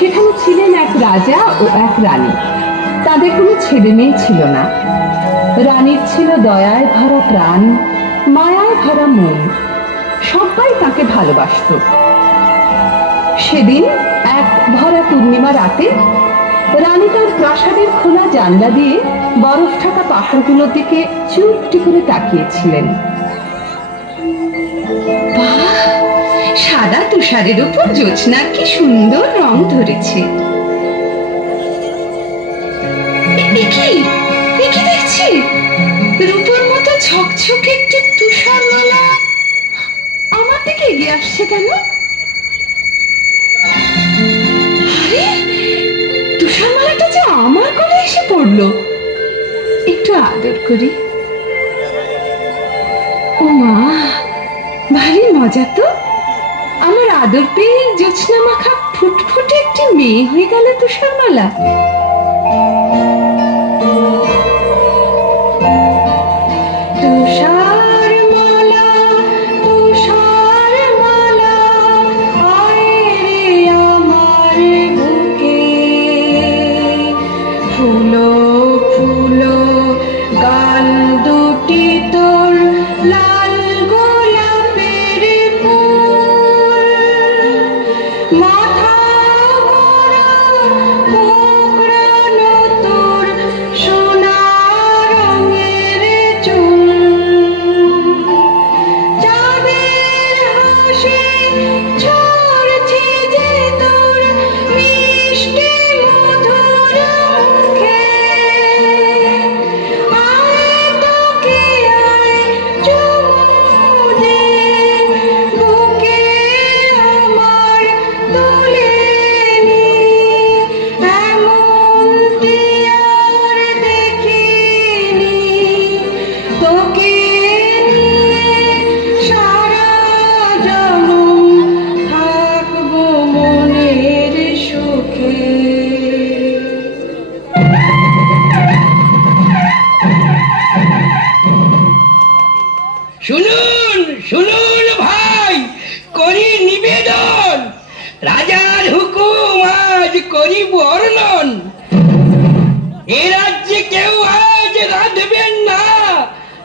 সেখানে ছিলেন এক রাজা ও এক রানী। তাদের কোনো ছেলে মেয়ে ছিল না। রানীর ছিল দয়ায় ভরা প্রাণ, মায়ায় ভরা মন। সবাই তাকে ভালোবাসত। সেদিন এক ভরা পূর্ণিমা রাতে রানী তার প্রাসাদের খোলা জানলা দিয়ে বরফ ঢাকা পাহাড়গুলোর দিকে চুপটি করে তাকিয়েছিলেন। সাদা তুষারের উপর জ্যোৎস্নার কি সুন্দর রং ধরেছে। দেখছি রূপোর মতো ঝকঝকে একটি তুষার মালা আমার দিকে এগিয়ে আসছে কেন? আরে তুষার মালাটা যে আমার কোলে এসে পড়লো। একটু আদর করি। ও মা, ভারী মজা তো। আমার আদর পেয়ে জ্যোৎস্না মাখা ফুটফুটে একটি মেয়ে হয়ে গেল তুষার মালা।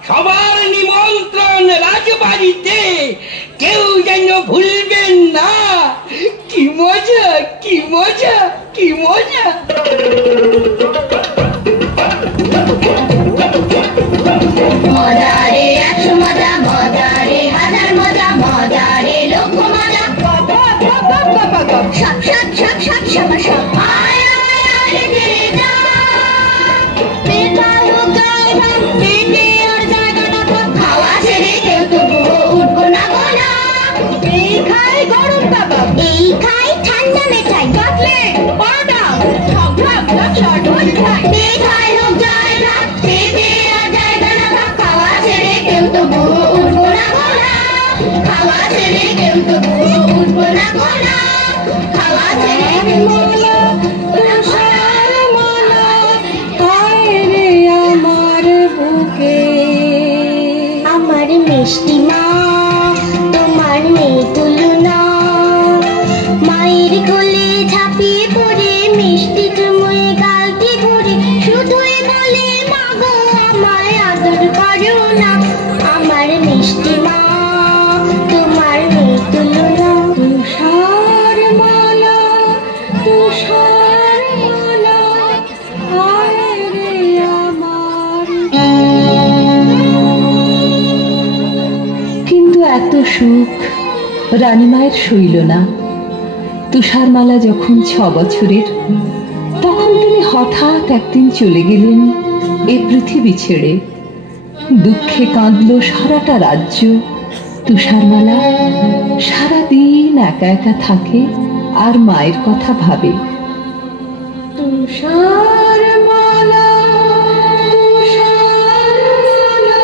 সবার নিমন্ত্রণ রাজবাড়িতে, কেউ যেন ভুলবেন না। কি মজা, কি মজা, কি মজা। মজা রে একশো মজা, মজা রে হাজার মজা, মজা রে লক্ষ মজা। সব সব সব সব সব সব আয় আয় আয় রে যা। বেকার হোক যায় না, পেটে আর জায়গা না তো, খাওয়া ছেড়ে কেউ তবুও উঠবো না গোনা। এই খাই গরম কাবাব, এই খাই ঠান্ডা মেঠাই, কাটলেট পরোটা সব সব সব শর্ট হয়ে খাই। বেকার হোক যায় না, পেটে আর জায়গা না তো, খাওয়া ছেড়ে কেউ তবুও উঠবো না গোনা। খাওয়া ছেড়ে কেউ তবুও উঠবো না গোনা। খাওয়া ছেড়ে কেউ আমার মিষ্টি মা, তোমার নেই তুলনা। মায়ের কোলে ঝাঁপিয়ে পড়ে মিষ্টি চুমুয়ে গালটি ঘুরে, শুধুই বলে মা গো আমায় আদর করো না। আমার মিষ্টি মা, তোমার নেই তুলনা। তুষার মালা, তুষার মালা, হায় রে আমার। কিন্তু এত সুখ রানীমায়ের সইল না। তুষারমালা যখন 6 বছরের, তখন তিনি হঠাৎ একদিন চলে গেলেন এ পৃথিবী ছেড়ে। দুঃখে কাঁদল সারাটা রাজ্য। তুষারমালা সারাদিন একা একা থাকে আর মায়ের কথা ভাবে। তুষারমালা, তুষারমালা,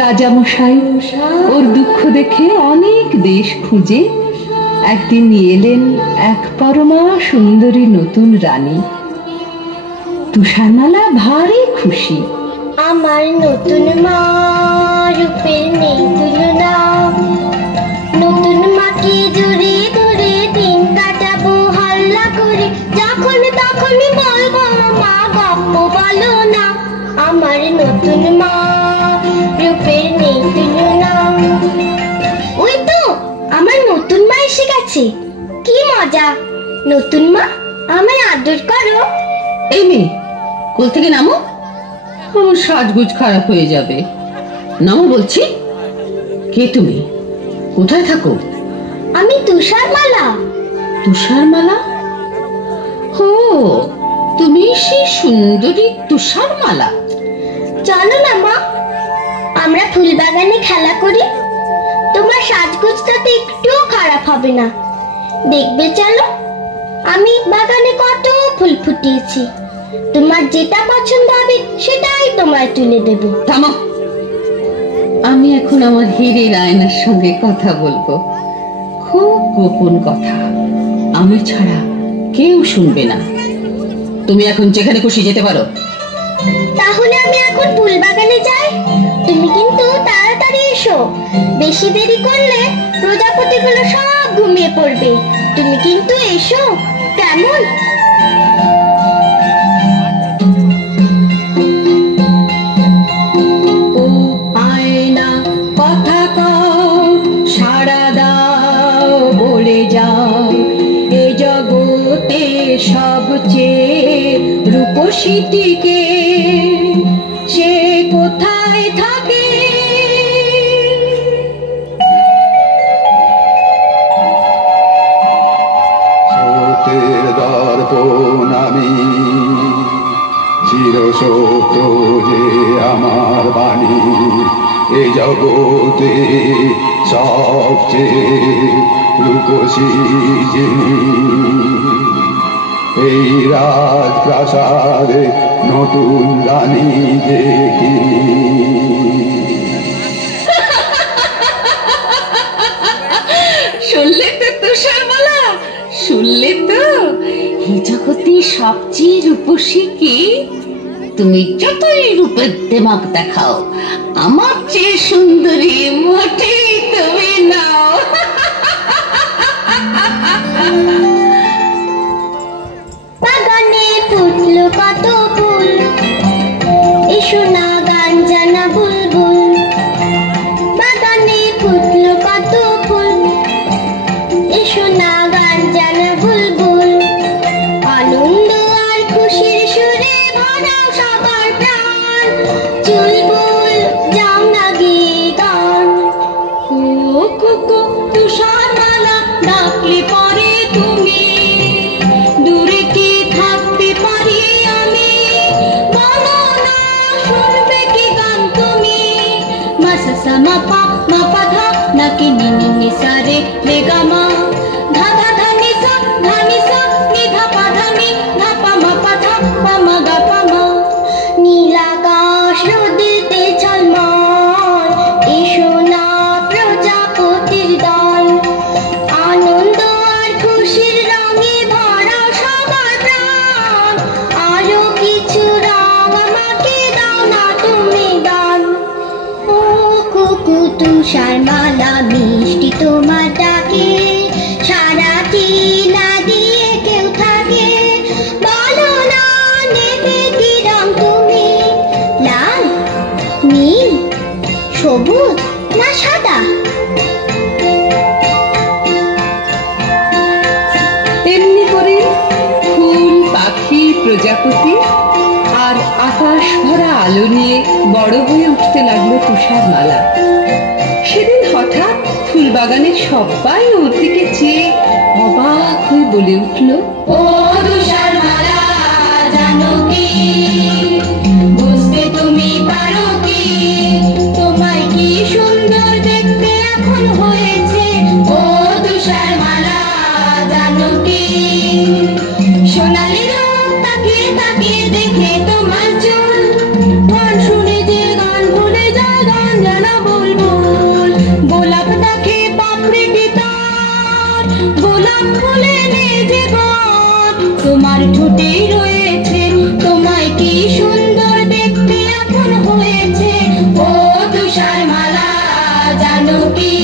রাজামশাই ওর দুঃখ দেখে অনেক দেশ খুঁজে একদিন নিয়ে এলেন এক পরমা সুন্দরী নতুন রানী। তুষারমালা ভারী খুশি। আমার নতুন মা, রূপের নেই তুলনা। রূপের নেই তুলনা। ওই তো আমার নতুন মা এসে গেছে, কি মজা। নতুন মা, আমায় আদর করো। এই মেয়ে, কোল থেকে নামো, আমার সাজগোজ খারাপ হয়ে যাবে। নামো বলছি। কে তুমি? কোথায় থাকো? আমি তুষারমালা। তুষারমালা? ও, তুমি সেই সুন্দরী তুষারমালা। চলো না মা, আমরা ফুলবাগানে খেলা করি। তোমার সাজগোজটা তো একটুও খারাপ হবে না, দেখবে। চলো, আমি বাগানে কত ফুল ফুটিয়েছি। তোমার যেটা পছন্দ হবে সেটাই তোমায় তুলে দেব। থামো, আমি এখন আমার হীরের আয়নার সঙ্গে কথা বলবো। খুব গোপন কথা, আমি ছাড়া কেউ শুনবে না। তুমি এখন যেখানে খুশি যেতে পারো। তাহলে আমি এখন ফুলবাগানে যাই। তুমি কিন্তু তাড়াতাড়ি এসো, বেশি দেরি করলে প্রজাপতিগুলো সব ঘুমিয়ে পড়বে। তুমি কিন্তু এসো, কেমন? ও আয়না কথা কও, সাড়া দাও, বলে যাও, এ জগতে সবচেয়ে রূপসীটিকে, সে কোথায় থাকে? সত্যের দর্পণ আমি, চিরসত্য যে আমার বাণী, এ জগতে সবচেয়ে রূপসী যিনি, এই রাজপ্রাসাদে নতুন রানী দেখি। শুনলে তো তুষারমালা, শুনলে তো? এই জগতে সবচেয়ে রূপসী কে? তুমি যতই রূপের দেমাক দেখাও, আমার চেয়ে সুন্দরী মোটেই তুমি নাও। বাগানে ফুটলো কত ফুল, এসো না গান জানা বুলবুল। বাগানে ফুটলো কত ফুল, এসো না গান জানা বুলবুল। আনন্দ আর খুশির সুরে ভরাও সবার প্রাণ, চুলবুল যাও না গিয়ে গান। ও কুকু তুষারমালা, ডাকলে পরে তুমি, দূরে কি থাকতে পারি আমি? বলো না, শুনবে কি গান তুমি? মাসা মাপা মাপা ধা, নাকি নি নি নি সা রে রে গা মা, ধা ধা ধা নি সা নি ধা পা ধা নি, ধা পা মা পা ধা পা মা গা পা মা। নীলাকাশ রোদেতে ঝলমল, এসো না প্রজাপতির দল। আনন্দ আর খুশির রঙে ভরাও সবার প্রাণ, আরো কিছু রং আমাকে দাও না তুমি দান। ও কুকু তুষারমালা, মিষ্টি তোমার ডাকে, সারাটি না দিয়ে কেউ থাকে। বলো না, নেবে কি রং তুমি? লাল, নীল, সবুজ না সাদা? এমনি করে ফুল, পাখি, প্রজাপতি আর আকাশ ভরা আলো নিয়ে বড় হয়ে উঠতে লাগলো তুষারমালা। সেদিন হঠাৎ ফুলবাগানের সবাই ওর দিকে চেয়ে অবাক হয়ে বলে উঠল, ও তুষারমালা, জানো কি, বুঝতে তুমি পারো কি, তোমায় কি সুন্দর দেখতে এখন হয়েছে? ও তুষারমালা, জানো কি, সোনালি রূপ তাকিয়ে তাকিয়ে দেখে তোমার চুল, গান শুনে যে গান ভুলে যায়, গান জানা বুলবুল। গোলাপ দেখে পাপড়ি তার, গোলাপ ফুলে নেই যে গান, তোমার ঠোঁটেই রয়েছে, তোমায় কি সুন্দর দেখতে এখন হয়েছে? ও তুষারমালা, জানো কি,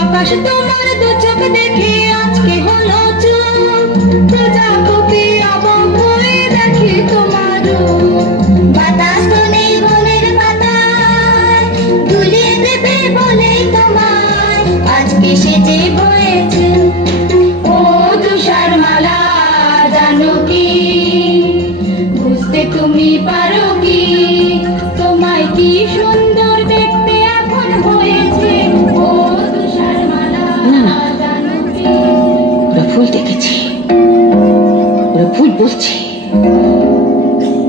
আকাশ তোমার দু চোখ দেখে আজকে হলো চুপ, প্রজাপতি অবাক হয়ে দেখে তোমার রূপ। বাতাস তো নেই বনের পাতায়, আজকে সেজে হয়েছে। ও তুষার মালা জানো কি, বুঝতে তুমি পারো কি, তোমায় কি সুন্দর দেখতে এখন হয়েছে। ও তুষার মালা জানো কি। ওরা ফুল দেখেছি, ওরা ফুল বলছে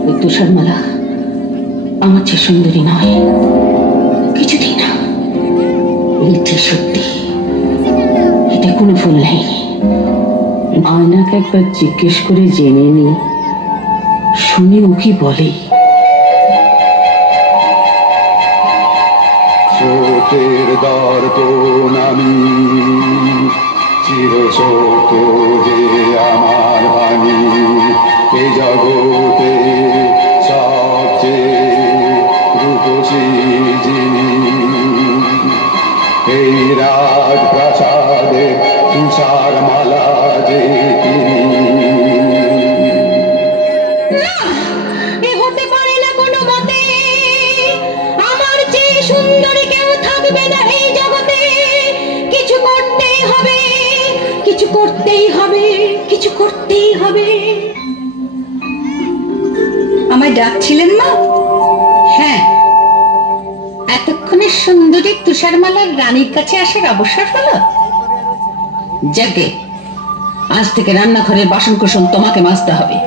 ওই তুষারমালা আমার চেয়ে সুন্দরী নয়, কিছুতেই না। মিথ্যে সত্যি, এটা কোনো ফুল নেই। আয়নাকে একবার জিজ্ঞেস করে জেনে নি, শুনি ও কি বলে। স্রোতের দর্পণ আমি, চির সত্য যে আমার বাণী, এ জগতে সবচেয়ে রূপসী যিনি, এই রাজপ্রাসাদে তুষার মালা যে তিনি। এ হতে পারে না কোনো মতে, আমার চেয়ে সুন্দরী কেউ থাকবে না এই জগতে। কিছু করতেই হবে, কিছু করতেই হবে, কিছু করতেই হবে। আমায় ডাকছিলেন মা? হ্যাঁ, এতক্ষণে সুন্দরী তুষারমালার রানীর কাছে আসার অবসর হলো। যাকে আজ থেকে রান্নাঘরের বাসন কুসন তোমাকে মাজতে হবে।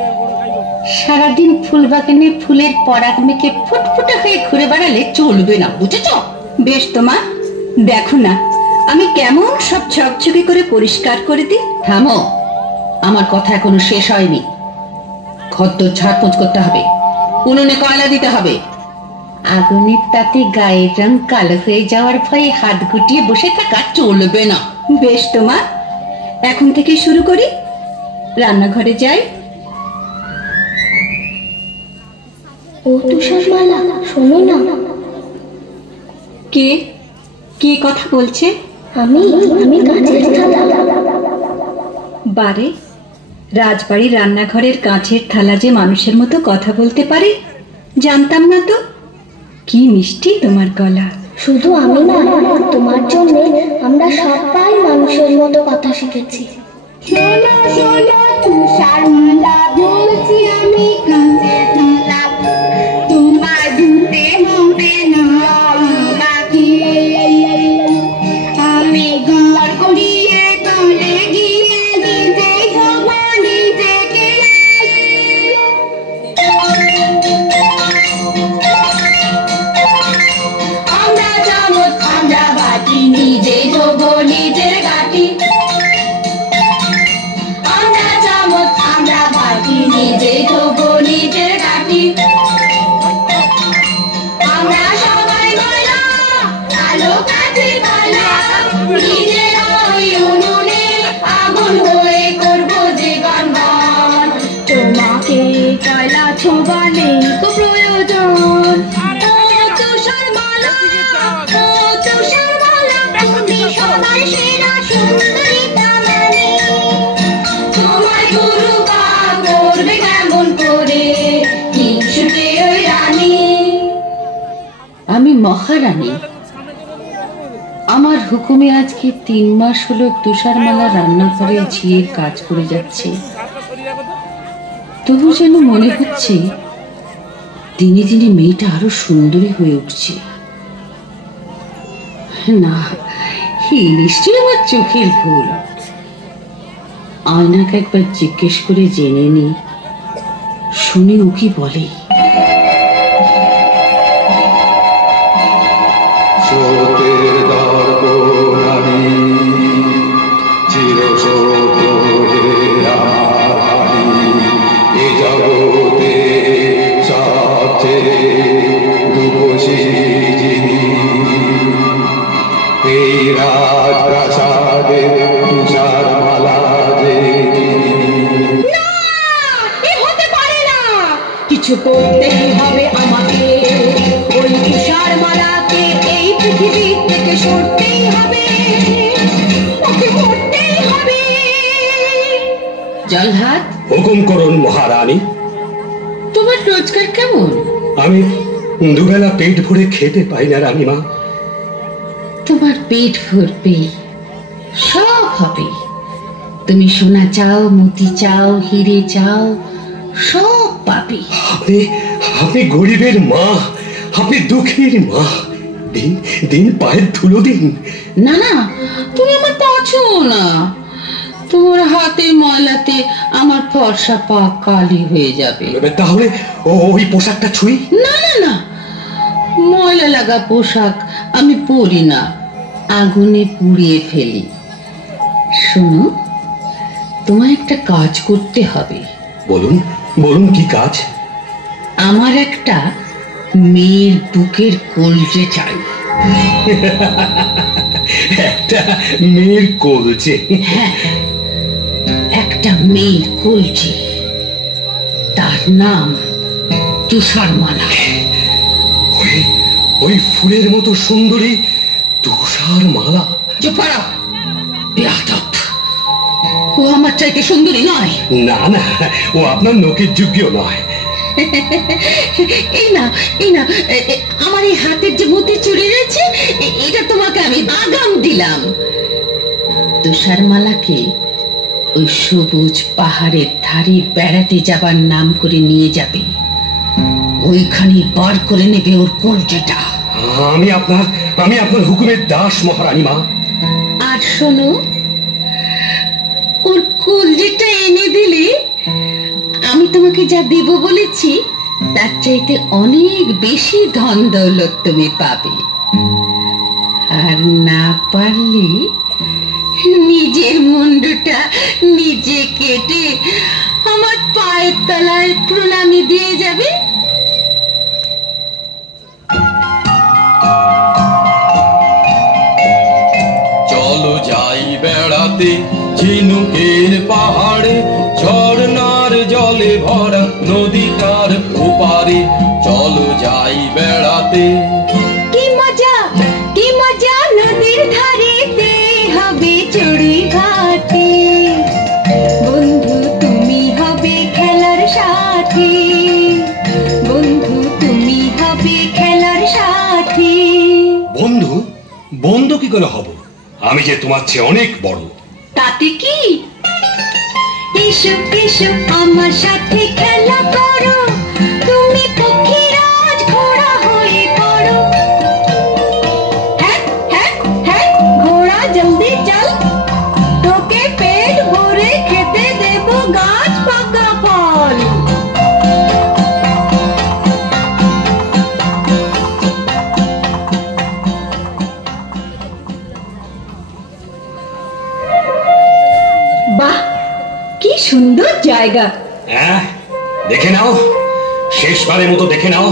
সারাদিন ফুল বাগানে ফুলের পরাগ মেখে ফুটফুটে হয়ে ঘুরে বেড়ালে চলবে না, বুঝেছ? বেশ তো মা, দেখো না আমি কেমন সব ঝকঝকে করে পরিষ্কার করে দিই। থামো, আমার কথা এখনো শেষ হয়নি। খদ্দর ঝাড়পোঁছ করতে হবে, উনুনে কয়লা দিতে হবে। আগুনের তাতে গায়ের রং কালো হয়ে যাওয়ার ভয়ে হাত গুটিয়ে বসে থাকা চলবে না। বেশ তো মা, এখন থেকে শুরু করি। রান্নাঘরে যাই। ও তুষারমালা, শোনো না। কে কে কথা বলছে? আমি কাঁচের থালা। বারে, রাজবাড়ির রান্নাঘরের কাঁচের থালা যে মানুষের মতো কথা বলতে পারে, জানতাম না তো। কি মিষ্টি তোমার গলা। শুধু আমি না, তোমার জন্য আমরা সবাই মানুষের মতো কথা শিখেছি। শোনো শোনো তুষারমালা, বলছি আমি কাঁচের থালা, তোমার ধুতে হবে না বাকি। আমি ঘর করিয়ে তলে গিয়ে নিজে ধোবো নিজেকে। আমরা চামচ আমরা বাটি, নিজে ধোবো নিজের গাটি। আমরা চামচ আমরা বাটি, নিজে ধোবো নিজের গাটি। আমরা সবাই বলা কালো কাঠের বালা, নিজের ওই উনুনে আগুন হয়ে করবো যে গান। তোমাকে কয়লা ছোঁবা নেই তো প্রয়োজন। ও তুষারমালা, ও তুষারমালা, তুমি সবার সেরা সুন্দরীটা মানে। তোমায় গুরু বা করবে কেমন করে কিঞ্চুটে ওই রানী। আমি মহারানী, আমার হুকুমে আজকে 3 মাস হলো তুষারমালা রান্নাঘরে ঝিয়ের কাজ করে যাচ্ছে। তবু যেন মনে হচ্ছে দিনে দিনে মেয়েটা আরো সুন্দরী হয়ে উঠছে। না, এই নিশ্চয়ই আমার চোখের ভুল। আয়নাকে একবার জিজ্ঞেস করে জেনে নি, শুনি ও কি বলে। স্রোতের দর্পণ আমি, চির সত্য যে আমার বাণী, এ জগতে সবচেয়ে রূপসী যিনি, এই রাজপ্রাসাদে তুষার মালা যে তিনি। এ হতে পারে না, কিছু করতেই হবে আমাকে। ওই তুষারমালাকে এই পৃথিবী থেকে সরতেই হবে, ওকে মরতেই হবে। জলহাত, হুকুম করুন মহারানী। তোমার রোজগার কেমন? আমি দুবেলা পেট ভরে খেতে পাই না রানীমা। তোমার পেট ভরবে, সব হবে। তুমি সোনা চাও, মতি চাও, হিরে চাও, সব পাবে। আপনি আপনি গরিবের মা, আপনি দুঃখীর মা। দিন দিন পায়ের ধুলো দিন। না না, তুমি আমার পা ছুঁয়ো না। তোমার হাতের ময়লাতে আমার ফর্সা পা কালি হয়ে যাবে। তাহলে ওই পোশাকটা ছুঁই। না না না, ময়লা লাগা পোশাক আমি পরি না, আগুনে পুড়িয়ে ফেলি। শোনো, তোমায় একটা কাজ করতে হবে। বলুন বলুন, কি কাজ? আমার একটা মেয়ের বুকের কলজে চাই। একটা মেয়ের কলজে? হ্যাঁ, একটা মেয়ের কলজে, তার নাম তুষারমালা। ওই ফুলের মতো সুন্দরী তুষারমালা? চুপ করো, বেয়াদব। ও আমার চাইতে সুন্দরী নয়। না না, ও আপনার নখের যোগ্য নয়। এই না, এই না, আমার এই হাতের যে মতি চুরি রয়েছে, এটা তোমাকে আমি আগাম দিলাম। তুষারমালাকে ওই সবুজ পাহাড়ের ধারে বেড়াতে যাবার নাম করে নিয়ে যাবে। ওইখানে বার করে নেবে ওর কলজেটা। আমি আপনার হুকুমের দাস মহারানী মা। আর শোনো, ওর কলজেটা এনে দিলে আমি তোমাকে যা দেব বলেছি তার চাইতে অনেক বেশি ধন দৌলত তুমি পাবে। আর না পারলে নিজের মুন্ডুটা নিজে কেটে আমার পায়ের তলায় প্রণামী দিয়ে যাবে। চলো যাই বেড়াতে ঝিনুকের পাহাড়ে, ঝর্ণার জলে ভরা নদীটার ওপারে। চলো যাই বেড়াতে। কি মজা নদীর ধারেতে হবে চড়ুই ভাতি। বন্ধু তুমি হবে খেলার সাথী, বন্ধু তুমি হবে খেলার সাথী। বন্ধু? বন্ধু কি করে হব? আমি যে তোমার চেয়ে অনেক বড়। তাতে কি? এসো এসো আমার সাথে খেলা করো, তুমি পক্ষীরাজ ঘোড়া হয়ে পড়ো। হ্যাঁ হ্যাঁ হ্যাঁ, ঘোড়া জলদি চল, তোকে পেট ভরে খেতে দেব গাছ পাকা ফল। বাহ, কি সুন্দর জায়গা। হ্যাঁ, দেখে নাও, শেষবারের মতো দেখে নাও।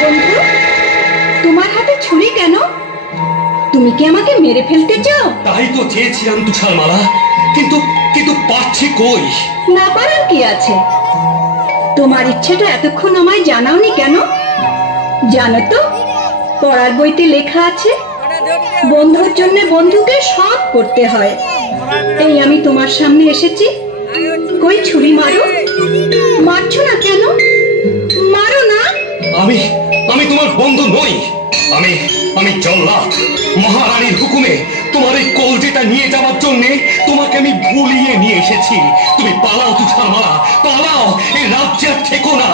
বন্ধু, তোমার হাতে ছুরি কেন? তুমি কি আমাকে মেরে ফেলতে চাও? তাই তো চেয়েছিলাম তুষারমালা, কিন্তু কিন্তু পারছি কই। না পারার কি আছে? তোমার ইচ্ছেটা এতক্ষণ আমায় জানাওনি কেন? জানো তো, পড়ার বইতে লেখা আছে বন্ধুর জন্য বন্ধুকে সব করতে হয়। এই আমি তোমার সামনে এসেছি, কই ছুরি মারো। মারছো না কেন? মারো না। আমি তোমার বন্ধু নই। আমি জল্লাদ। মহারানীর হুকুমে তোমার এই কলজেটা নিয়ে যাওয়ার জন্য তোমাকে আমি ভুলিয়ে নিয়ে এসেছি। তুমি পালাও তুষারমালা, পালাও, এই রাজ্যে আর থেকো না।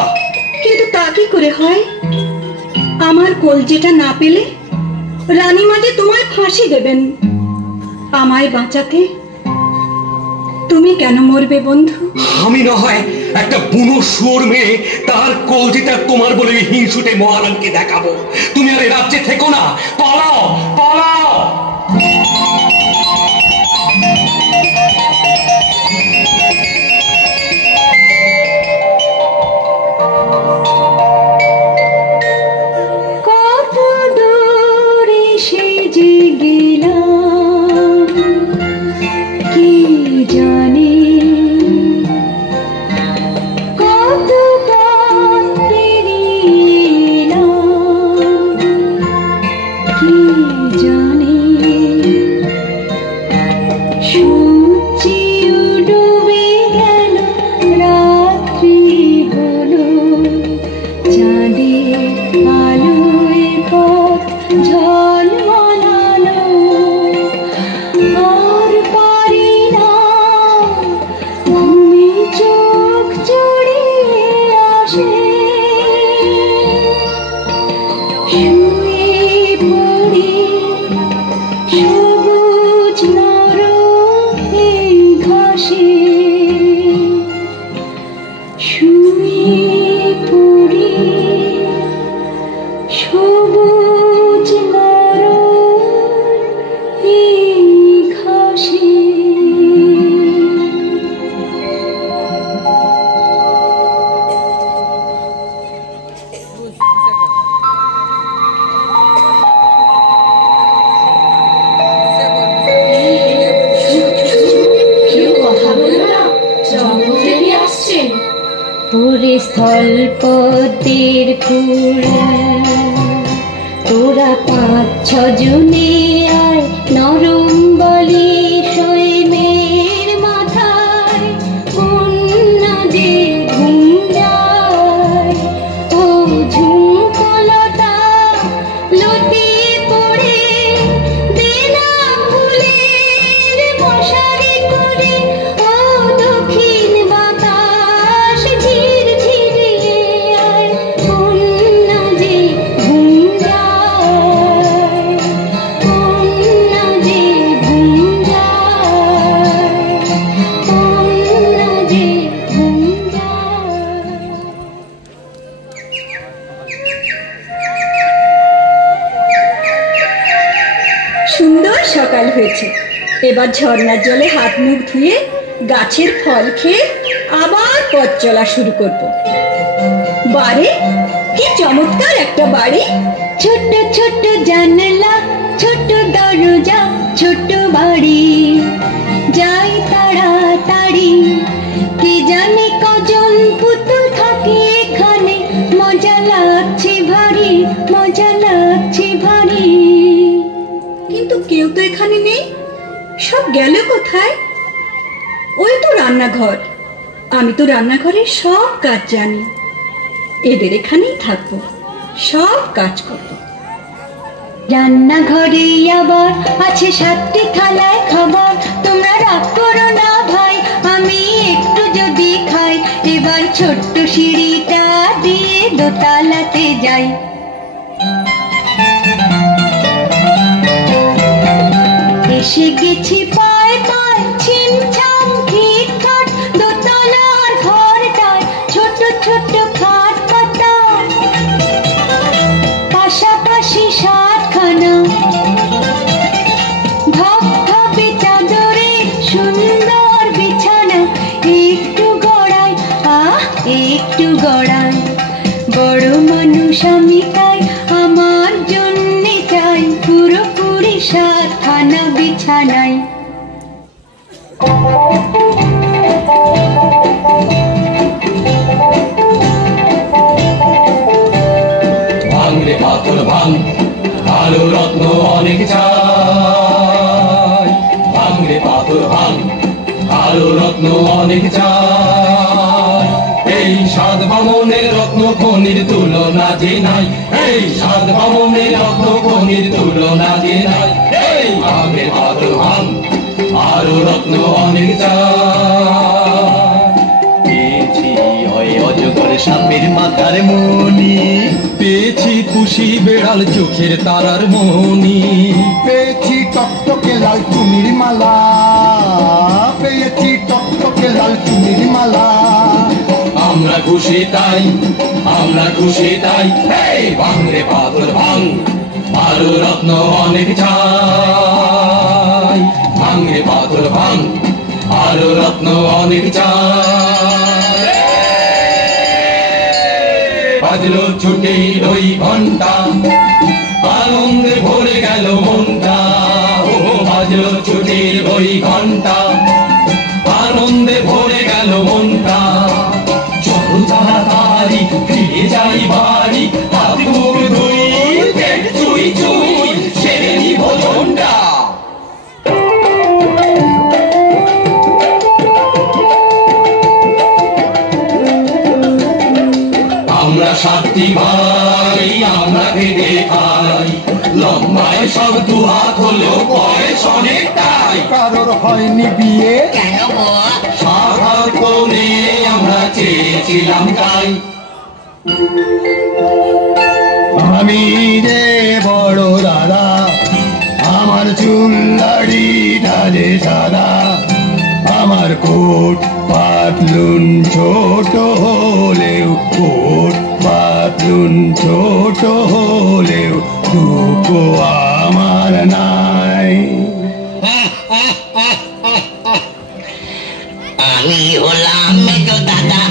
কিন্তু তা কি করে হয়? আমার কলজেটা না পেলে রানীমা যে তোমায় ফাঁসি দেবেন। আমায় বাঁচাতে তুমি কেন মরবে বন্ধু? আমি না হয় একটা বুনো শুয়োর মেয়ে, তার কলজেটা তোমার বলে হিংসুটে মহারানীকে দেখাবো। তুমি আর এই রাজ্যে থেকো না, পালাও পালাও। কত দূরে সে যে গেলাম কি জানি, কত পথ পেরিলাম কি জানি। সূর্য ডুবে গেল, রাত্রি হলো, চাঁদের আলোয় পথ ঝলমলালো। ফল পদ্মের ফুল। তোরা 5-6 জনে আয় নরম বলি সই মেয়ের মাথায় কন্যা যে ঘুম যায়। ও ঝুমকলতা লতি পড়ে দেনা ফুলের মশারি করে। ও দক্ষিণ বাতাস ঝির ঝিরিয়ে আয় কন্যা যে ঘুম যায়। কন্যা যে ঘুম যায়। কন্যা যে ঘুম যায়। সুন্দর সকাল হয়েছে। এবার ঝর্ণার জলে হাত মুখ ধুয়ে গাছের ফল খেয়ে আবার পথ চলা শুরু করব। বাড়ি কি চমৎকার একটা বাড়ি! ছোট্ট ছোট্ট জানলা, ছোট্ট দরজা, ছোট্ট বাড়ি। যাই তাড়াতাড়ি, কে জানে কজন পুতুল থাকে এখানে। মজা লাগছে ভারী, মজা লাগছে ভারী। কিন্তু কেউ তো এখানে নেই। সব গেল কোথায়? ওই তো রান্নাঘর। আমি তো রান্নাঘরের সব কাজ জানি। এদের এখানেই থাকবো, সব কাজ করব। রান্নাঘরে আবার আছে 7টি থালায় খাবার। তোমরা রাগ করো না ভাই, আমি একটু যদি খাই। এবার ছোট্ট সিঁড়িটা দিয়ে দোতলাতে যাই। এসে গেছি পায় পায়, ছিমছাম খিটখাট দোতলার ঘরটায়। ছোট ছোট খাট পাতা, পাশাপাশি 7খানা। ধপধপে চাদরে সুন্দর বিছানা। একটু গড়াই, একটু গড়াই। বড় মানুষ আমি তাই, আমার জন্যে চাই পুরোপুরি 7খানা বিছানায়। ভাঙরে পাথর ভাঙ, আলো রত্ন অনেক চাই। ভাঙরে পাথর ভাঙ, আলো রত্ন অনেক চাই। এই 7 বামনের রত্ন খনির তুলনা যে নাই। এই 7 বামনের রত্ন খনির তুলনা যে নাই। এই ভাঙরে পাথর ভাঙ, আলো রত্ন অনেক চাই। পেয়েছি ওই অজগর সাপের মাথার মণি, পেয়েছি পুষি বেড়াল চোখের তারার মণি। পেয়েছি টকটকে লাল চুনির মালা, পেয়েছি টকটকে লাল চুনির মালা। আমরা খুশি তাই, আমরা খুশি তাই। এই ভাঙরে পাথর ভাঙ, আলো রত্ন অনেক চাই। ভাঙরে পাথর ভাঙ, আলো রত্ন অনেক চাই। বাজলো ছুটির ওই ঘন্টা, আনন্দে ভরে গেল মনটা। ও বাজলো ছুটির ওই ঘন্টা, আনন্দে ভরে গেল মনটা। চলো তাড়াতাড়ি ফিরে যাই বাড়ি, হাত মুখ ধুই, পেট চুই চুই সেরে নিব ভোজনটা। আমরা 7টি ভাই, আমরা ভেবে খাই। লম্বায় সব 2 হাত হলেও বয়স অনেকটাই। কারোর হয়নি বিয়ে, কেন গো? সাধার কোণে আমরা চেয়েছিলাম তাই। আমি যে বড় দাদা, আমার চুল দাড়ি ঢালে সাদা। আমার কোট পাতলুন ছোট হলেও, কোট পাতলুন ছোট হলেও দুঃখ আমার নাই। আমি হলাম মেজো দাদা,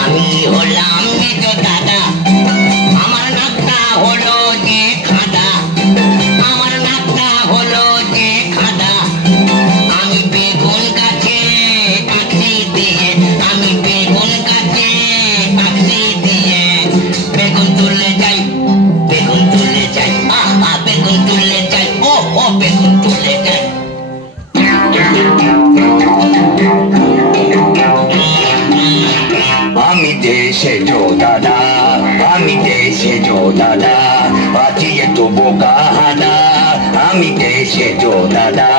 আমি হলাম মেজো দাদা। আমার নাকটা হলো যে খাদা, আমার নাকটা হলো যে খাদা। আমি বেগুন গাছে আছি দিয়ে, আমি বেগুন গাছে তো বোকা হাদা, আমি দেশে জো দাদা।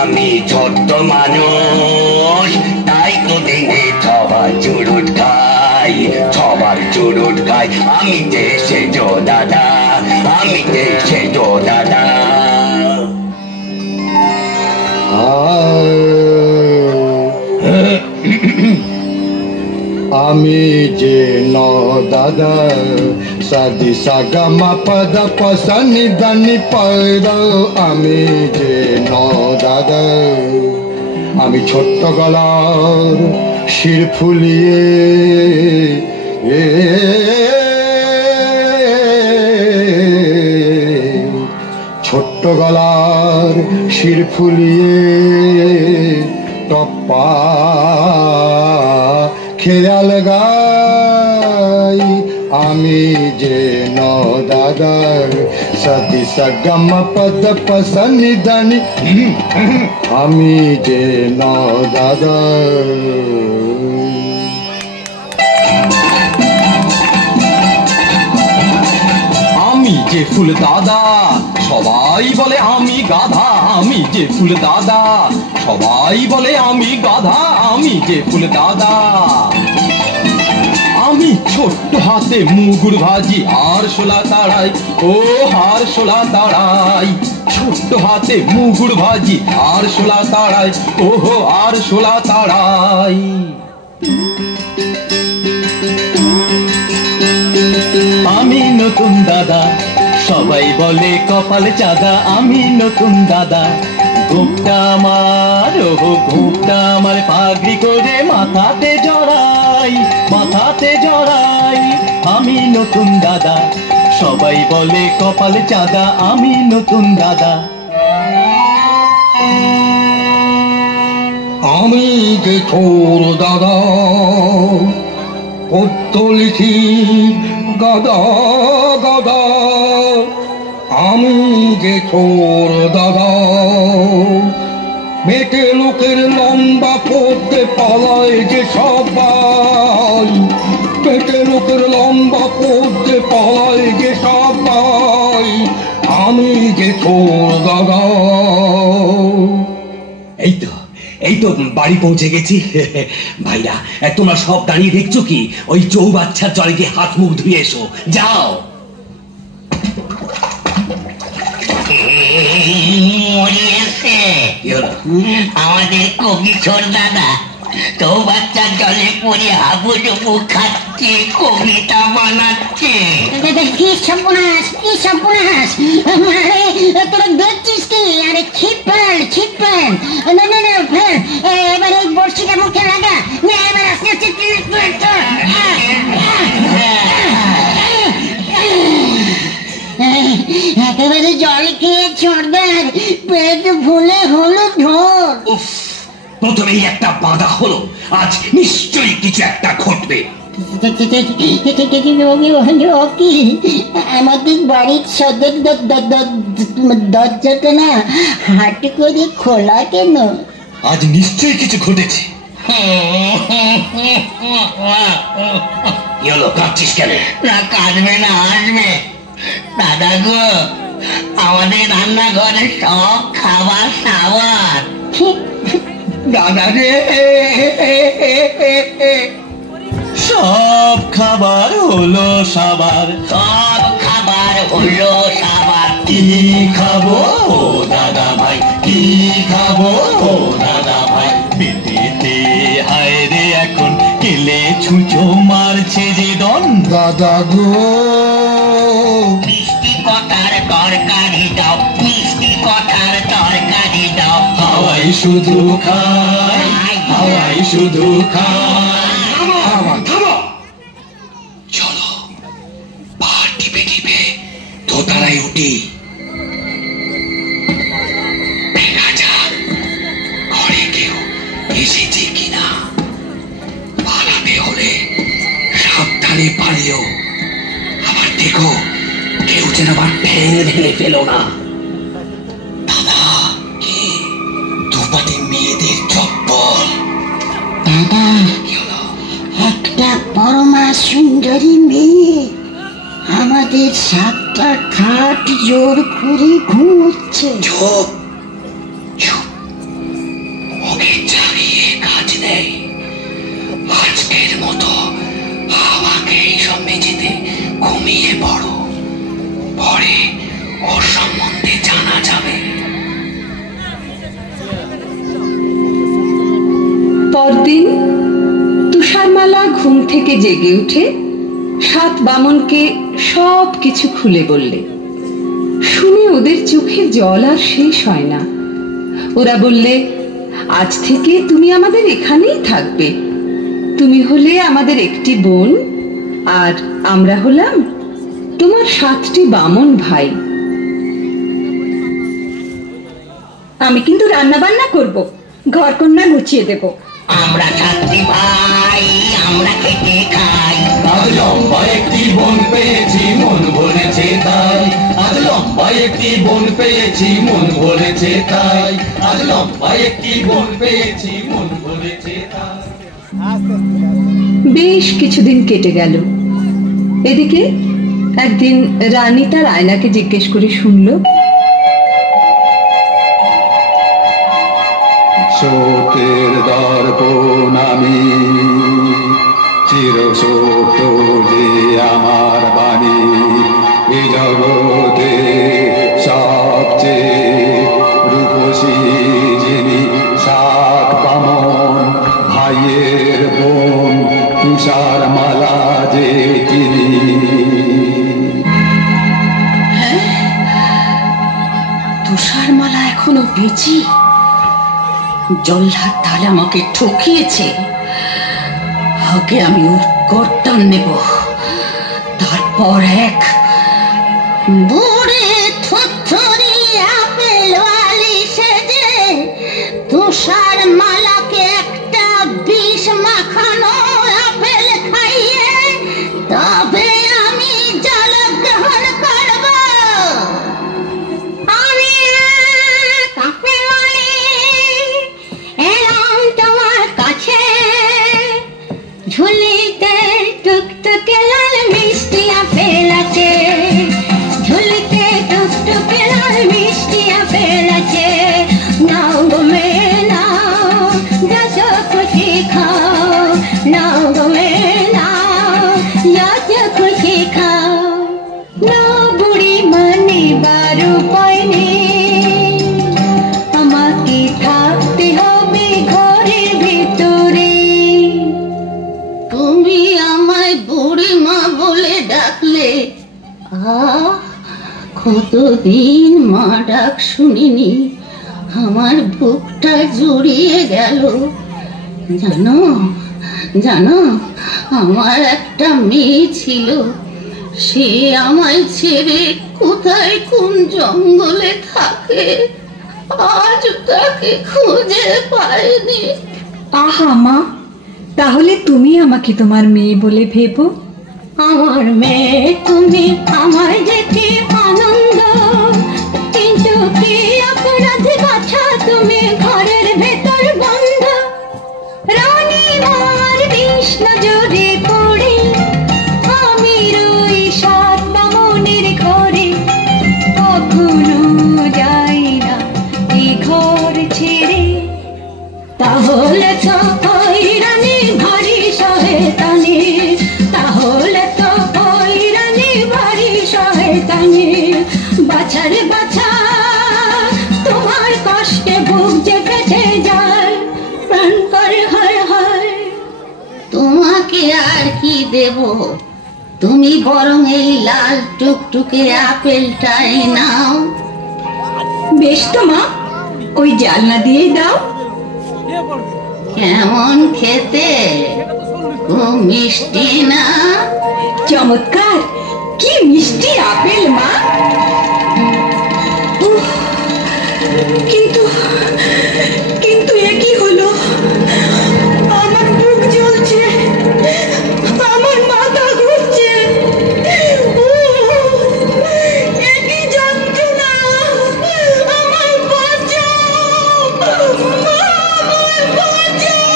আমি ছোট্ট মানুষ, তাই তো দিনে সবার চুরুট খাই, সবার চুরুট খাই। আমি দেশে জো দাদা, আমি দেশে জো দাদা। আমি যে ন দাদা, সাদি সাগা মা পদ পসনি দানি পদ। আমি যে ন দাদা, আমি ছোট্ট গলার শির ফুলিয়ে ছোট্ট গলার শির ফুলিয়ে টপ্পা খেয়াল গাই। আমি যে ন দাদার সতি সগম পদ পসনি দানি। আমি যে ন দাদার। আমি যে ফুল দাদা, সবাই বলে আমি গাধা। আমি যে ফুল দাদা, সবাই বলে আমি গাধা। আমি যে ফুল দাদা। আমি ছোট্ট হাতে মুগুর ভাজি আর শোলা তাড়াই, ও হার শোলা তাড়াই। ছোট্ট হাতে মুগুর ভাজি আর শোলা তাড়াই, ওহো আর শোলা তাড়াই। আমি নতুন দাদা, সবাই বলে কপাল চাঁদা। আমি নতুন দাদা, গোপটা আমার, ওহো গোপটা আমার পাগড়ি করে মাথাতে জড়াই, মাথাতে জড়াই। আমি নতুন দাদা, সবাই বলে কপাল চাঁদা। আমি নতুন দাদা। আমি যে ছোর দাদা, পদ্য লিখি গাদা গাদা। আমি যে ছোর দাদা, মেটে লোকের লম্বা পড়তে পালায় যে সবাই, পেটে লোকের লম্বা পড়তে পালায় যে সবাই। আমি যে ছোর দাদা। এই তো বাড়ি পৌঁছে গেছি। ভাইরা, তোমরা সব দাঁড়িয়ে দেখছো কি? ওই চৌবাচ্চার জলে গিয়ে হাত মুখ ধুয়ে এসো, যাও। মরিয়েছে আমাদের কবি ছোট দাদা, তো বাচ্চার জলে পড়ে হাবুডুবু খাচ্ছে, কবিতা বানাচ্ছে। কি সর্বনাশ, কি সর্বনাশ! আরে তোরা দেখছিস কি? আরে ছিপান ছিপান। না না না ফের, এবার এই বর্ষিটা মুখে লাগা। না এবার আস্তে আস্তে একেবারে জল খেয়ে ছোটদার পেট ফুলে হলো ঢোর। উফ, প্রথমেই একটা বাধা হলো, আজ নিশ্চয়ই কিছু একটা ঘটবে। আমাদের বাড়ির সদর দরজাটা না হাঁটু করে খোলা কেন? আজ নিশ্চয়ই কিছু ঘটেছে। কি হলো, কাঁদছিস কেন? না কাঁদবে না, আসবে। দাদা গো, আমাদের রান্নাঘরে সব খাবার সাবার। দাদা রে, সব খাবার হলো সাবার, সব খাবার হলো সাবার। কি খাবো ও দাদা ভাই, কি খাবো ও দাদা ভাই। পেটেতে হায় রে এখন কেলে ছুঁচো মারছে যে দন। দাদা গো, মিষ্টি কটার তরকারি দাও, মিষ্টি কটার তরকারি দাও। হাওয়াই শুধু খাই, হাওয়াই শুধু খাই। চলো, পা টিপে টিপে দোতলায় উঠি। দেখা যাক ঘরে কেউ এসেছে কিনা। পালাতে হলে সাবধানে পালিও। আবার দেখো কেউ যেন আবার ঠ্যাং ভেঙে ফেলো না। দাদা, কি দুপাতে মেয়েদের চপ্পল। দাদা, একটা পরমা সুন্দরী মেয়ে আমাদের সাথে একটা খাট জোর করে ঘুমোচ্ছে। চুপ চুপ, ওকে চালিয়ে কাজ নেই। আজকের মতো আমাকে এইসব মেঝেতে ঘুমিয়ে পড়ো, পরে ওর সম্বন্ধে জানা যাবে। পরদিন তুষারমালা ঘুম থেকে জেগে উঠে 7 বামনকে সব কিছু খুলে বললে। শুনে ওদের চোখে জল আর শেষ হয় না। ওরা বললে, আজ থেকে তুমি আমাদের এখানেই থাকবে। তুমি হলে আমাদের একটি বোন, আর আমরা হলাম তোমার 7টি বামন ভাই। আমি কিন্তু রান্না বান্না করব, ঘর কন্যা গুছিয়ে দেব। আমরা 7টি ভাই, আমরা খেটে খাই। আজ লম্বা একটি বোন পেয়েছি, মন ভরেছে তাই। আজ লম্বা একটি বোন পেয়েছি, মন ভরেছে তাই। আজ লম্বা একটি বোন পেয়েছি, মন ভরেছে তাই। বেশ কিছুদিন কেটে গেল। এদিকে একদিন রানী তার আয়নাকে জিজ্ঞেস করে শুনল, সত্যের দর্পণ আমি, চিরসত্য যে আমার বাণী। এ জগতে সবচেয়ে রূপসী যিনি 7 বামন ভাইয়ের বোন, তুষারমালা যে তিনি। তুষারমালা এখনো বেঁচে? জল্লাদ তাহলে আমাকে ঠকিয়েছে। আগে আমি ওর গর্দান নেব, তারপর এক বুড়ি থুথুরি আপেলওয়ালি সেজে তুষারমালাকে একটা বিষ মাখানো আপেল খাইয়ে তবে আমি জল গ্রহণ করব। আমি আপেলওয়ালি এলাম তোমার কাছে, ঝুলিতে টুকটুকে লাল মিষ্টি আপেল আছে, ঝুলিতে টুকটুকে লাল মিষ্টি আপেল আছে। নাও গো মেয়ে নাও, যত খুশি খাও। নাও গো মেয়ে নাও, যত খুশি খাও। না বুড়ি মানে বারো পাইনি, আমাকে থাকতে হবে ঘরের ভিতরে। তুমি আমায় বুড়ি মা বলে ডাকলে, কতদিন মা ডাক শুনিনি। আমার বুকটা জুড়িয়ে গেল। জানো জানো, আমার একটা মেয়ে ছিল, সে আমায় ছেড়ে কোথায় কোন জঙ্গলে থাকে, আজ তাকে খুঁজে পাইনি। আহা মা, তাহলে তুমি আমাকে তোমার মেয়ে বলে ভেবো। আমার মেয়ে তুমি, আমার দেখে আনন্দ, কিন্তু কি অপরাধ বাছা তুমি ঘরের ভেতর বন্ধ। রানী মার বিষ নজরে পড়ে আমি রই 7 বামনের ঘরে, কখনো যাই না এই ঘর ছেড়ে। তাহলে তো ওই রানী ভারী শয়তানি, তাহলে তো ওই রানী ভারী শয়তানি। বাছার বাছা তোমার কষ্টে বুক যে ফেটে যায়, প্রাণ করে হায় হায়। তোমাকে আর কি দেব, তুমি বরং এই লাল টুকটুকে আপেলটাই নাও। বেশ তো মা, ওই জালনা দিয়েই দাও। কেমন খেতে, খুব মিষ্টি না? চমৎকার, কি মিষ্টি আপেল মা। উফ, কিন্তু কিন্তু এ কি হলো? আমার বুক জ্বলছে, আমার মাথা ঘুরছে। এ কি যন্ত্রণা! আমার বাঁচাও, আমার বাঁচাও।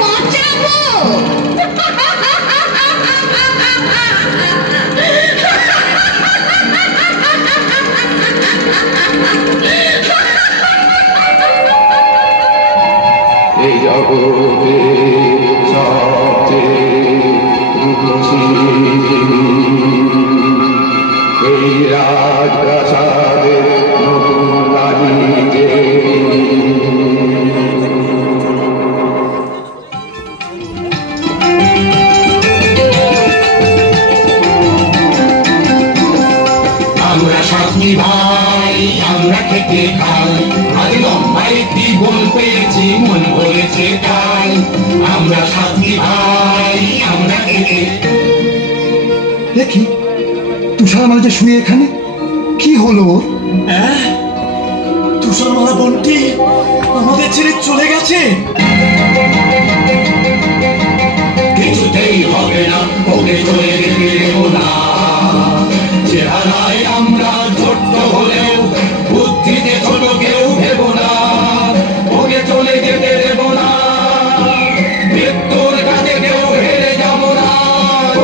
বাঁচাবো? জগতের সবচেয়ে রূপসী এই রাজপ্রাসাদের নতুন রানী যে আমরা সাথী ভাই, আমরা খেতে খাই, আজ লম্বাই কি বল পেয়েছি, মন ভরেছে তাই। আমরা সাথী ভাই, আমরা খেতে। দেখি তুষারমালা যে শুয়ে এখানে, কি হলো? তুষারমালা বোনটি আমাদের ছেড়ে চলে গেছে। কিছুতেই হবে না, ওকে চলে যেতে দেব না। চেহারায় আমরা ছোট্ট হলেও বুদ্ধিতে ছোট কেউ ভেব না। ওকে চলে যেতে দেব না, মৃত্যুর কাছে কেউ হেরে যাব না।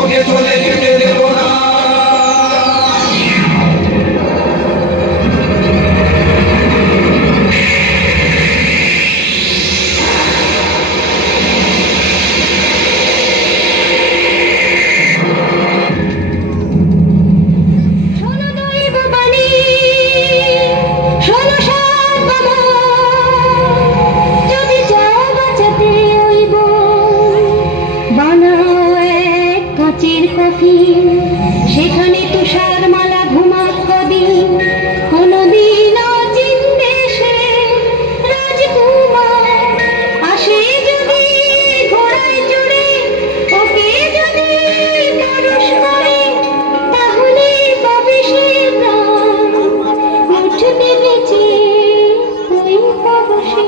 ওকে চলে যেতে দেব না। সেখানে তুষারমালা ঘুমাক কদিন, কোনদিন অচিন দেশে রাজকুমার আসে যদি ঘোড়ায় চড়ে, ওকে যদি মানুষ করে, তাহলে পাবে সে প্রাণ, উঠবে বেঁচে ওই পরশে।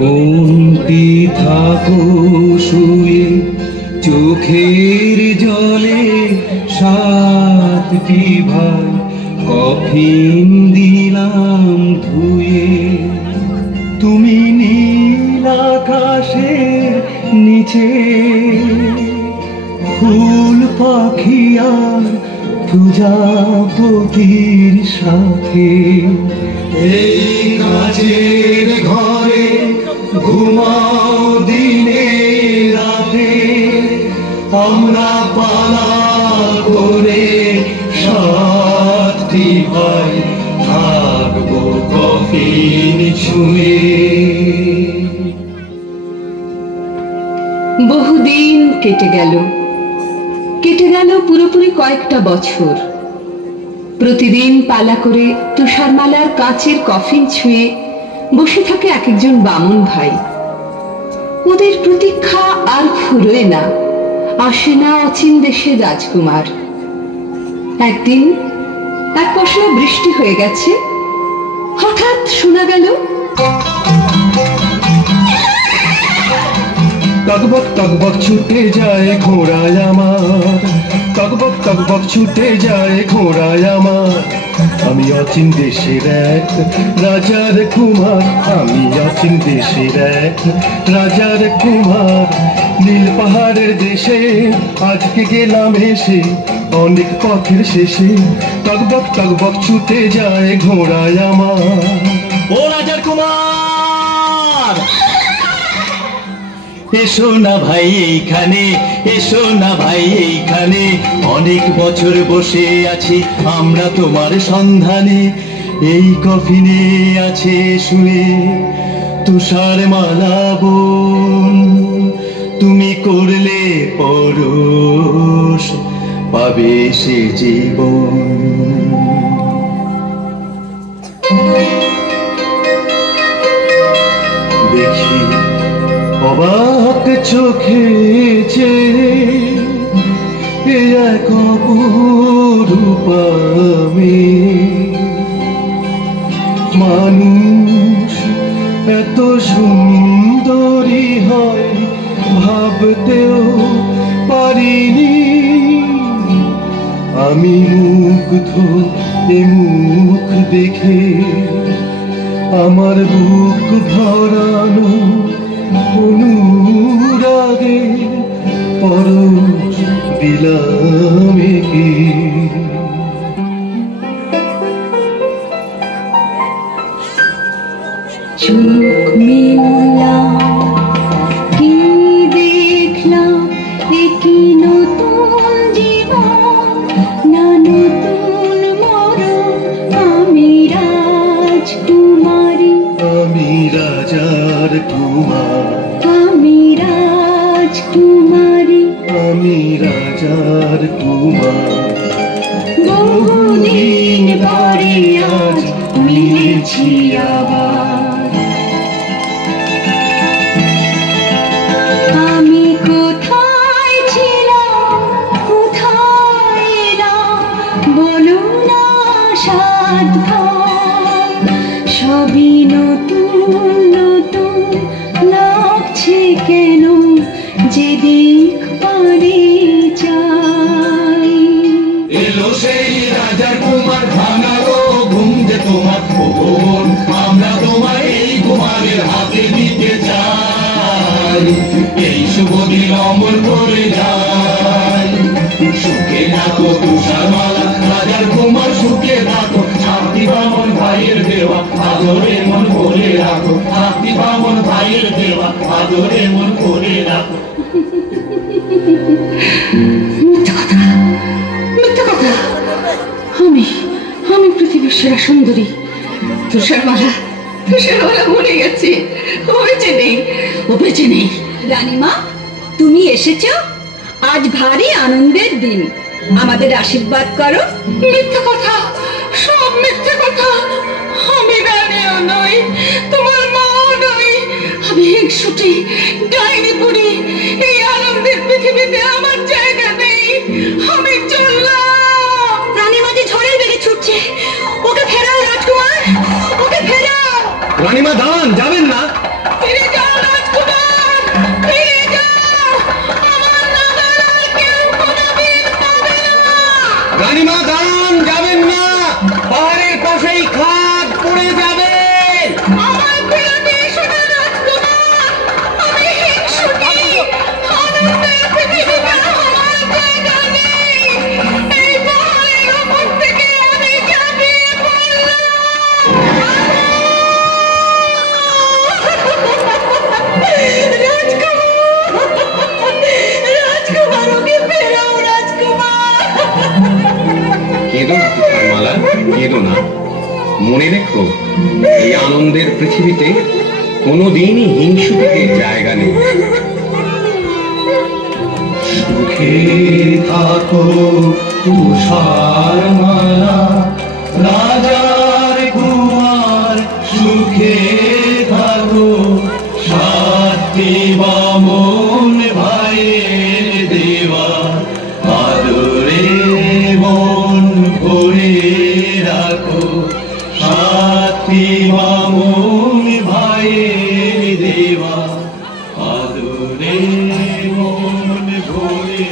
বোনটি থাকো শুয়ে চোখের জলে, সাতটি ভাই কফিন দিলাম ধুয়ে। তুমি নীল আকাশের নিচে, ফুল পাখি আর প্রজাপতির সাথে। এই কাজের ঘরে ঘুমাও দিনে রাতে, আমরা পালা করে সাতটি ভাই থাকবো কফিন ছুঁয়ে। বহুদিন কেটে গেল পুরোপুরি কয়েকটা বছর। প্রতিদিন পালা করে তুষারমালার কাচের কফিন ছুঁয়ে বসে থাকে এক একজন বামুন ভাই। ওদের প্রতীক্ষা আর ফুরোয় না, আসে না অচিন দেশের রাজকুমার। একদিন এক পশলা বৃষ্টি হয়ে গেছে, হঠাৎ শোনা গেল টকবক টকবক ছুটে যায় ঘোড়ায় আমার, টকবক টকবক ছুটে যায় ঘোড়ায় আমার। আমি অচিন দেশের এক রাজার কুমার, আমি অচিন দেশের এক রাজার কুমার। নীল পাহাড়ের দেশে আজকে গেলাম এসে, অনেক পথের শেষে টকবক টকবক ছুটে যায় ঘোড়ায় আমার। ও রাজার কুমার, এসো না ভাই এইখানে, এসো না ভাই এইখানে। অনেক বছর বসে আছি আমরা তোমার সন্ধানে। এই কফিনে আছে শুয়ে তুষারমালা বোন, তুমি করলে পরশ পাবে সে জীবন। দেখি অবাক চোখে যে এক অপরূপ মেয়ে, মানুষ এত সুন্দরী হয় ভাবতেও পারিনি। আমি মুগ্ধ এ মুখ দেখে, আমার বুক ভরানো অনুরাগে পরশ দিলাম একে। কি নতুন জীবন না নতুন মরণ? আমি রাজকুমারী, আমি রাজার কুমার, আমি রাজকুমারী, আমি রাজার কুমার। বহুদিন পরে আজ মিলেছি আবার। আমি কোথায় ছিলাম, কোথায় এলাম, বলো না সাত ঘর। সবই নতুন নতুন লাগছে কেন, যেদিক পারে চাই। এলো সেই রাজার কুমার, ভাঙালো ঘুম যে তোমার বোন। আমরা তোমার এই কুমারের হাতে দিতে চাই, এই শুভ দিন অমর করে যাই। সুখে থাকো তুষারমালা, রাজার কুমার সুখে থাকো। ছাত্রী বামন ভাইয়ের দেওয়া আদরে মন ভরে রাখো। ছাত্রী বামন ভাইয়ের দেওয়া আদরে মন ভরে রাখো। মিথ্যা কথা, মিথ্যা কথা। আমি আমি পৃথিবীর সেরা সুন্দরী। তুষারমালা, তুষারমালা মরে গেছে, ও বেঁচে নেই, ও বেঁচে নেই। রানীমা, তুমি এসেছো, আজ ভারী আনন্দের দিন, আমাদের আশীর্বাদ করো। মিথ্যা কথা, সব মিথ্যা কথা। আমি রানীও নই, তোমার মাও নই। আমি হিংসুটি, ডাইনি বুড়ি। এই আনন্দের পৃথিবীতে আমার জায়গা নেই। আমি চললাম। রানীমা যে ঝড়ের বেগে ছুটছে, ওকে ফেরাও রাজকুমার, ওকে ফেরাও। রানীমা দাঁড়ান, যাবেন না। ফিরে যাও রাজকুমার, ফিরে যাও। আমার নাগাল আর কেউ কোনোদিন পাবে না। রানীমা দাঁড়ান, যাবেন না। পাহাড়ের পাশেই খাদ পড়ে যাবে। আমার ফেরাতে এসো না রাজকুমার, আমি হিংসুটি। আনন্দের পৃথিবীতে আমার জায়গা নেই। এই পাহাড়ের ওপর থেকে আমি ঝাঁপিয়ে পড়লাম। রাজকুমার, ওকে ফেরাও রাজকুমার। কেঁদো না তুষারমালা, কেঁদো না। মনে রেখো, এই আনন্দের পৃথিবীতে কোনোদিনই হিংসুটিকে জায়গা নেই। সুখে থাকো তুষারমালা, রাজার কুমার সুখে থাকো। সাতটি বামন ভাইয়ের দেওয়া আদরে মন ভরে রাখো। সাতটি বামন ভাইয়ের দেওয়া আদরে মন ভরে